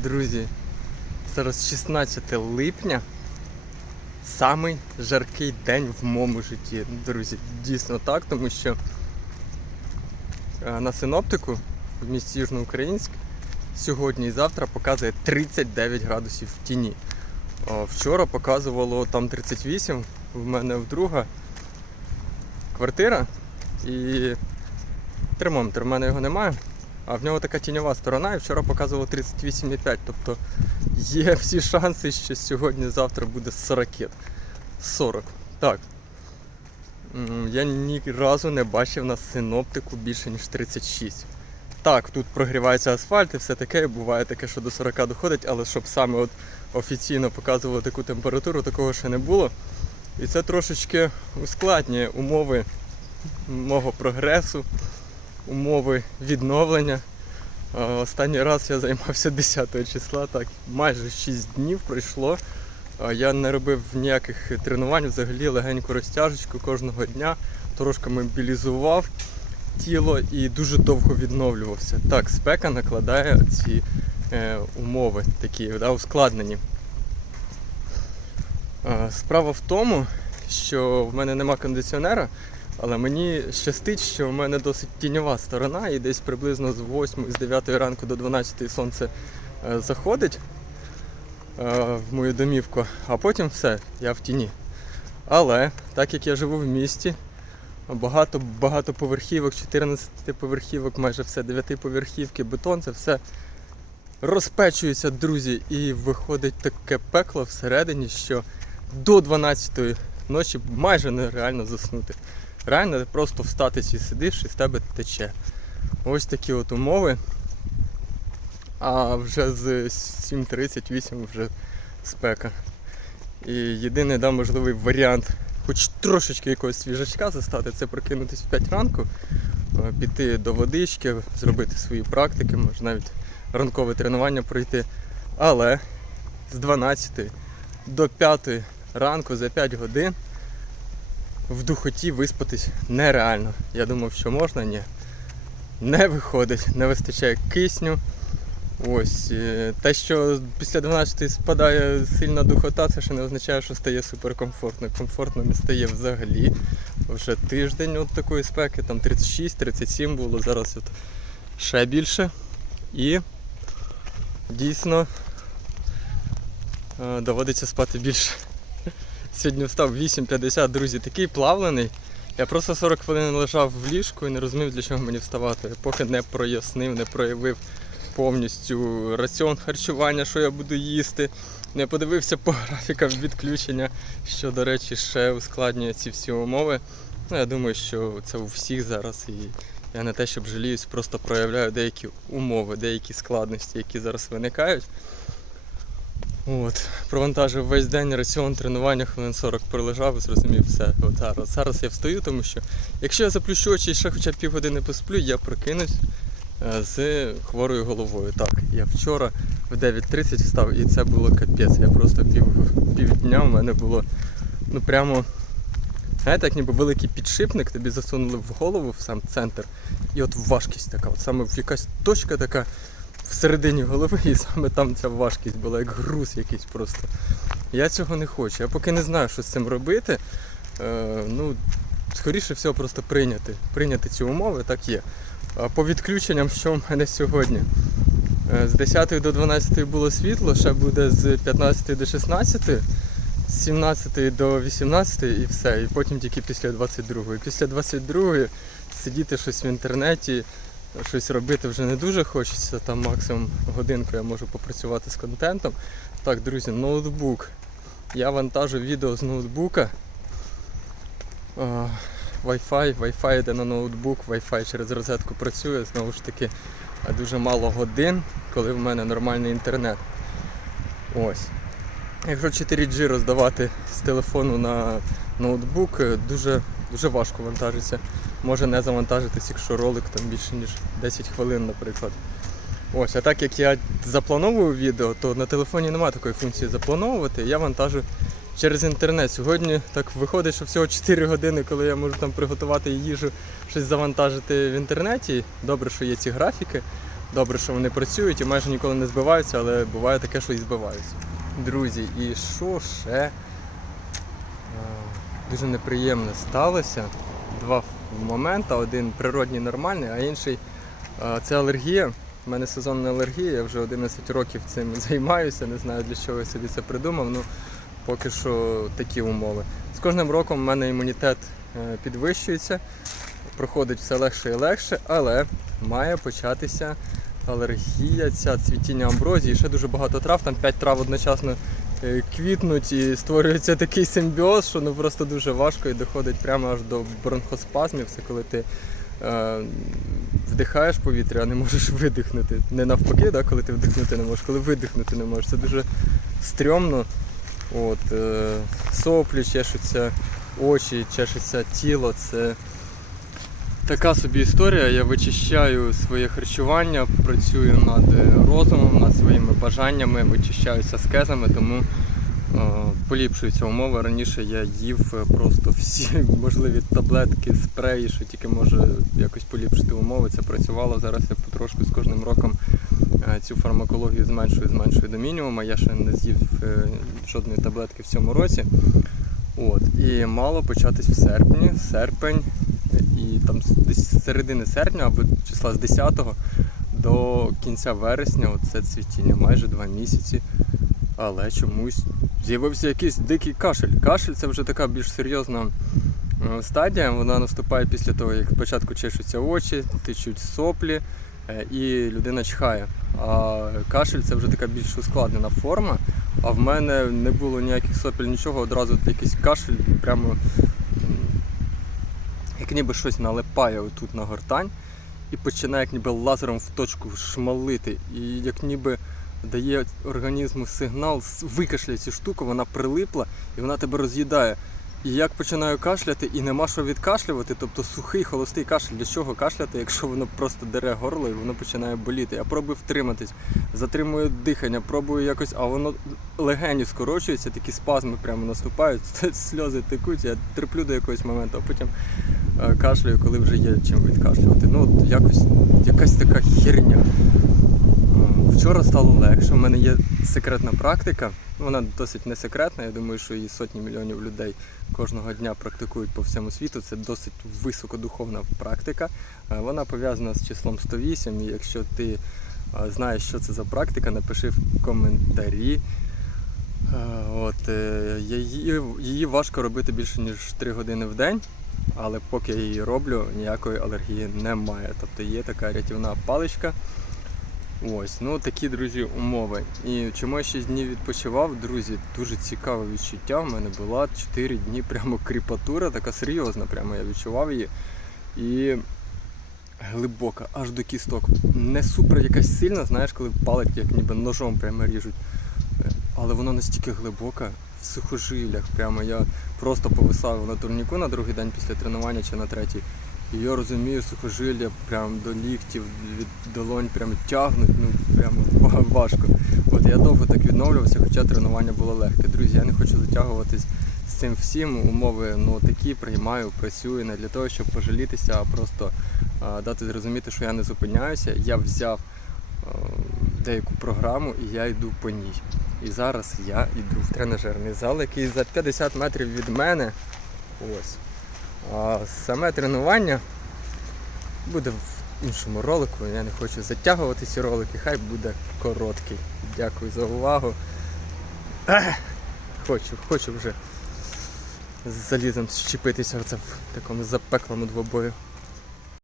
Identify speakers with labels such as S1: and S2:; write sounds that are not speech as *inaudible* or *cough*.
S1: Друзі, зараз 16 липня. Самий жаркий день в моєму житті. Друзі, дійсно так, тому що е, на синоптику в місті Южноукраїнськ сьогодні і завтра показує 39 градусів в тіні. Вчора показувало там 38, в мене в друга квартира і термометр, в мене його немає. А в нього така тіньова сторона, і вчора показувало 38,5. Тобто є всі шанси, що сьогодні-завтра буде 40. 40. Так. Я ні разу не бачив на синоптику більше, ніж 36. Так, тут прогрівається асфальт і все таке, буває таке, що до 40 доходить, але щоб саме от офіційно показувало таку температуру, такого ще не було. І це трошечки ускладнює умови мого прогресу, умови відновлення. Останній раз я займався *laughs* 10 числа, так майже 6 днів пройшло. Я не робив ніяких тренувань, взагалі легеньку розтяжечку кожного дня, трошки мобілізував тіло і дуже довго відновлювався. Так, спека накладає ці е, умови такі да, ускладнені. А, Справа в тому, що в мене нема кондиціонера, але мені щастить, що в мене досить тіньова сторона, і десь приблизно з 8 з 9 ранку до 12 сонце е, заходить е, в мою домівку, а потім все, я в тіні. Але так як я живу в місті, багато багато поверхівок, 14 поверхівок, майже все, 9 поверхівки, бетон, це все розпечується, друзі, і виходить таке пекло всередині, що до 12 ночі майже нереально заснути. Реально просто встати і сидиш і з тебе тече. Ось такі от умови. А вже з 7.38 вже спека. І єдиний да, можливий варіант, хоч трошечки якогось свіжачка застати, це прокинутись в 5 ранку, е, піти до водички, зробити свої практики, може навіть ранкове тренування пройти. Але з 12 до 5 ранку за 5 годин в духоті виспатись нереально. Я думав, що можна, ні. Не виходить, не вистачає кисню. Ось е, те, що після 12 спадає сильна духота, це ще не означає, що стає суперкомфортно. Комфортно не стає взагалі. Вже тиждень от такої спеки, там 36-37 було, зараз от ще більше. І дійсно е, доводиться спати більше. Сьогодні встав 8.50, друзі, такий плавлений. Я просто 40 хвилин лежав в ліжку і не розумів, для чого мені вставати. Поки не прояснив, не проявив повністю раціон харчування, що я буду їсти. Не подивився по *laughs* графікам відключення, що, до речі, ще ускладнює ці всі умови. Ну, я думаю, що це у всіх зараз. І я не те, щоб жаліюсь, просто проявляю деякі умови, деякі складності, які зараз виникають. От, провантажив весь день раціон тренування, хвилин 40 пролежав і зрозумів все. От зараз. зараз я встаю, тому що якщо я заплющу очі і ще хоча б півгодини посплю, я прокинусь е, з хворою головою. Так, я вчора в 9.30 встав і це було капець. Я просто пів, півдня в мене було ну прямо. Знаєте, як ніби великий підшипник тобі засунули в голову в сам центр, і от важкість така, от саме якась точка така всередині голови, і саме там ця важкість була, як груз якийсь просто. Я цього не хочу. Я поки не знаю, що з цим робити. Е, ну, скоріше всього, просто прийняти. Прийняти ці умови, так є. А по відключенням, що в мене сьогодні? Е, з 10 до 12 було світло, ще буде з 15 до 16, з 17 до 18 і все. І потім тільки після 22. Після 22 сидіти щось в інтернеті, щось робити вже не дуже хочеться. Там максимум годинку я можу попрацювати з контентом. Так, друзі, ноутбук. Я вантажу відео з ноутбука. Wi-Fi, Wi-Fi йде на ноутбук, Wi-Fi через розетку працює, знову ж таки, дуже мало годин, коли в мене нормальний інтернет. Ось. Якщо 4G роздавати з телефону на ноутбук, е, дуже, дуже важко вантажиться. Може не завантажитись, якщо ролик там більше ніж 10 хвилин, наприклад. Ось, а так як я заплановую відео, то на телефоні немає такої функції заплановувати, я вантажу через інтернет. Сьогодні так виходить, що всього 4 години, коли я можу там приготувати їжу, щось завантажити в інтернеті. Добре, що є ці графіки. Добре, що вони працюють і майже ніколи не збиваються, але буває таке, що і збиваються. Друзі, і що ще е, дуже неприємне сталося. Два моменти. Один природній нормальний, а інший е, це алергія. У мене сезонна алергія, я вже 11 років цим *laughs* займаюся, не знаю для чого я собі це придумав. Ну, поки що такі умови. З кожним роком в мене імунітет е, підвищується, проходить все легше і легше, але має початися алергія, ця цвітіння амброзії, ще дуже багато трав, там 5 трав одночасно квітнуть і створюється такий симбіоз, що ну просто дуже важко і доходить прямо аж до бронхоспазмів. Це коли ти е, вдихаєш повітря, а не можеш видихнути. Не навпаки, да, коли ти вдихнути не можеш, коли видихнути не можеш. Це дуже стрьомно. От, е, соплі чешуться, очі, чешеться тіло. Це така собі історія. Я вичищаю своє харчування, працюю над розумом, над своїми бажаннями, вичищаюся аскезами, тому е, поліпшуються умови. Раніше я їв просто всі *laughs* можливі таблетки, спреї, що тільки може якось поліпшити умови. Це працювало. Зараз я потрошку з кожним роком е, цю фармакологію зменшую, зменшую до мінімуму. Я ще не з'їв е, жодної таблетки в цьому році. От. І мало початись в серпні, серпень, і там десь з середини серпня або числа з 10 до кінця вересня це цвітіння, майже два місяці. Але чомусь з'явився якийсь дикий кашель. Кашель це вже така більш серйозна е, стадія. Вона наступає після того, як спочатку чешуться очі, течуть соплі е, і людина чхає. А кашель це вже така більш ускладнена форма. А в мене не було ніяких сопель, нічого, одразу якийсь кашель, прямо як ніби щось налипає отут на гортань і починає як ніби лазером в точку шмалити. І як ніби дає організму сигнал викашляй цю штуку, вона прилипла і вона тебе роз'їдає. І як починаю кашляти, і нема що відкашлювати, тобто сухий холостий кашель, для чого кашляти, якщо воно просто дере горло і воно починає боліти. Я пробую втриматись, затримую дихання, пробую якось, а воно легені скорочуються, такі спазми прямо наступають, *laughs* сльози текуть, я терплю до якогось моменту, а потім е, кашляю, коли вже є чим відкашлювати. Ну, от якось якась така херня. Вчора стало легше. У мене є секретна практика. Вона досить не секретна. Я думаю, що її сотні мільйонів людей кожного дня практикують по всьому світу. Це досить високодуховна практика. Е, Вона пов'язана з числом 108. І якщо ти е, знаєш, що це за практика, напиши в коментарі. От, її, її важко робити більше ніж 3 години в день, але поки я її роблю, ніякої алергії немає. Тобто є така рятівна паличка. Ось, ну такі, друзі, умови. І чому я 6 днів відпочивав, друзі, дуже цікаве відчуття. В мене була 4 дні *laughs* прямо кріпатура, така серйозна, прямо я відчував її. І глибока, аж до кісток. Не супер якась сильна, знаєш, коли палить, як ніби ножом прямо ріжуть. Е, Але вона настільки глибока, в сухожилях. Прямо я просто повисав на турніку на другий день після тренування чи на третій. І я розумію, сухожилля прям до ліктів, від долонь прям тягнуть, ну прямо важко. От я довго так відновлювався, хоча тренування було легке. Друзі, я не хочу затягуватись з цим всім. Умови ну такі приймаю, працюю не для того, щоб пожалітися, а просто а, дати зрозуміти, що я не зупиняюся. Я взяв а, деяку програму і я йду по ній. І зараз я йду в тренажерний зал, який за 50 метрів від мене. Ось. А саме тренування буде в іншому ролику. Я не хочу затягувати ці ролики, хай буде короткий. Дякую за увагу. Хочу, хочу вже з залізом щепитися в такому запеклому двобою.